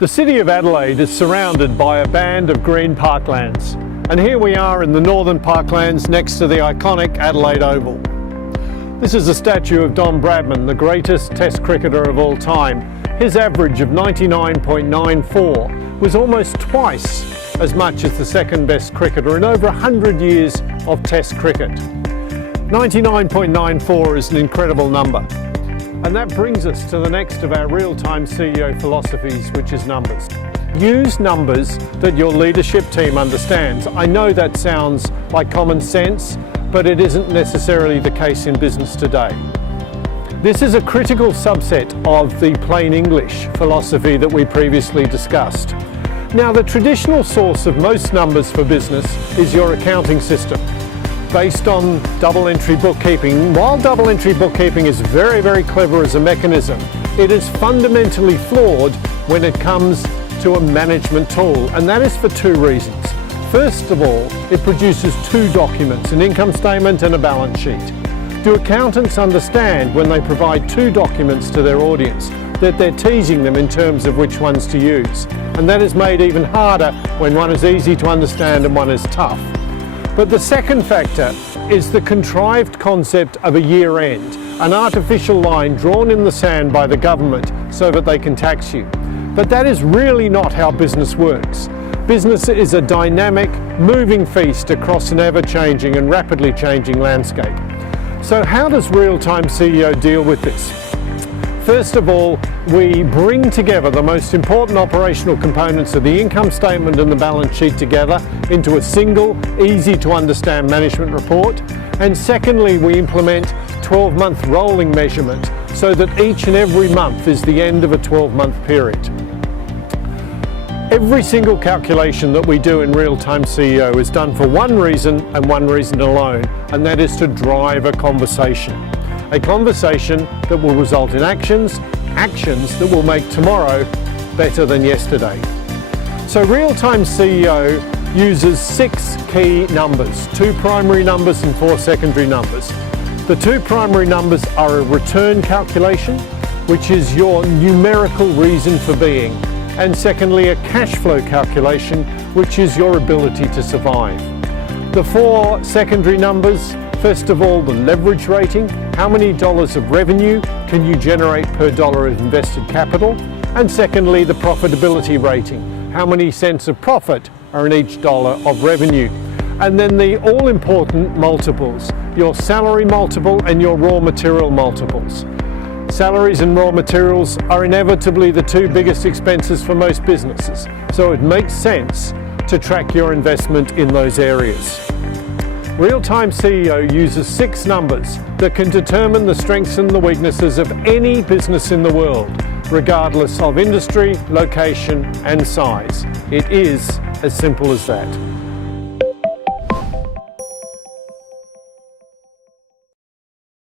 The city of Adelaide is surrounded by a band of green parklands, and here we are in the northern parklands next to the iconic Adelaide Oval. This is a statue of Don Bradman, the greatest Test cricketer of all time. His average of 99.94 was almost twice as much as the second best cricketer in over 100 years of Test cricket. 99.94 is an incredible number. And that brings us to the next of our real-time CEO philosophies, which is numbers. Use numbers that your leadership team understands. I know that sounds like common sense, but it isn't necessarily the case in business today. This is a critical subset of the plain English philosophy that we previously discussed. Now, the traditional source of most numbers for business is your accounting system, based on double entry bookkeeping. While double entry bookkeeping is very, very clever as a mechanism, it is fundamentally flawed when it comes to a management tool, and that is for two reasons. First of all, it produces two documents, an income statement and a balance sheet. Do accountants understand when they provide two documents to their audience that they're teasing them in terms of which ones to use? And that is made even harder when one is easy to understand and one is tough. But the second factor is the contrived concept of a year end, an artificial line drawn in the sand by the government so that they can tax you. But that is really not how business works. Business is a dynamic, moving feast across an ever-changing and rapidly changing landscape. So how does Real-Time CEO deal with this? First of all, we bring together the most important operational components of the income statement and the balance sheet together into a single, easy to understand management report. And secondly, we implement 12-month rolling measurement so that each and every month is the end of a 12-month period. Every single calculation that we do in Real-Time CEO is done for one reason and one reason alone, and that is to drive a conversation. A conversation that will result in actions that will make tomorrow better than yesterday. So Real-Time CEO uses 6 key numbers, 2 primary numbers and 4 secondary numbers. The 2 primary numbers are a return calculation, which is your numerical reason for being, and secondly, a cash flow calculation, which is your ability to survive. The 4 secondary numbers, first of all, the leverage rating, how many dollars of revenue can you generate per dollar of invested capital? And secondly, the profitability rating, how many cents of profit are in each dollar of revenue? And then the all-important multiples, your salary multiple and your raw material multiples. Salaries and raw materials are inevitably the 2 biggest expenses for most businesses, so it makes sense to track your investment in those areas. Real-Time CEO uses 6 numbers that can determine the strengths and the weaknesses of any business in the world, regardless of industry, location, and size. It is as simple as that.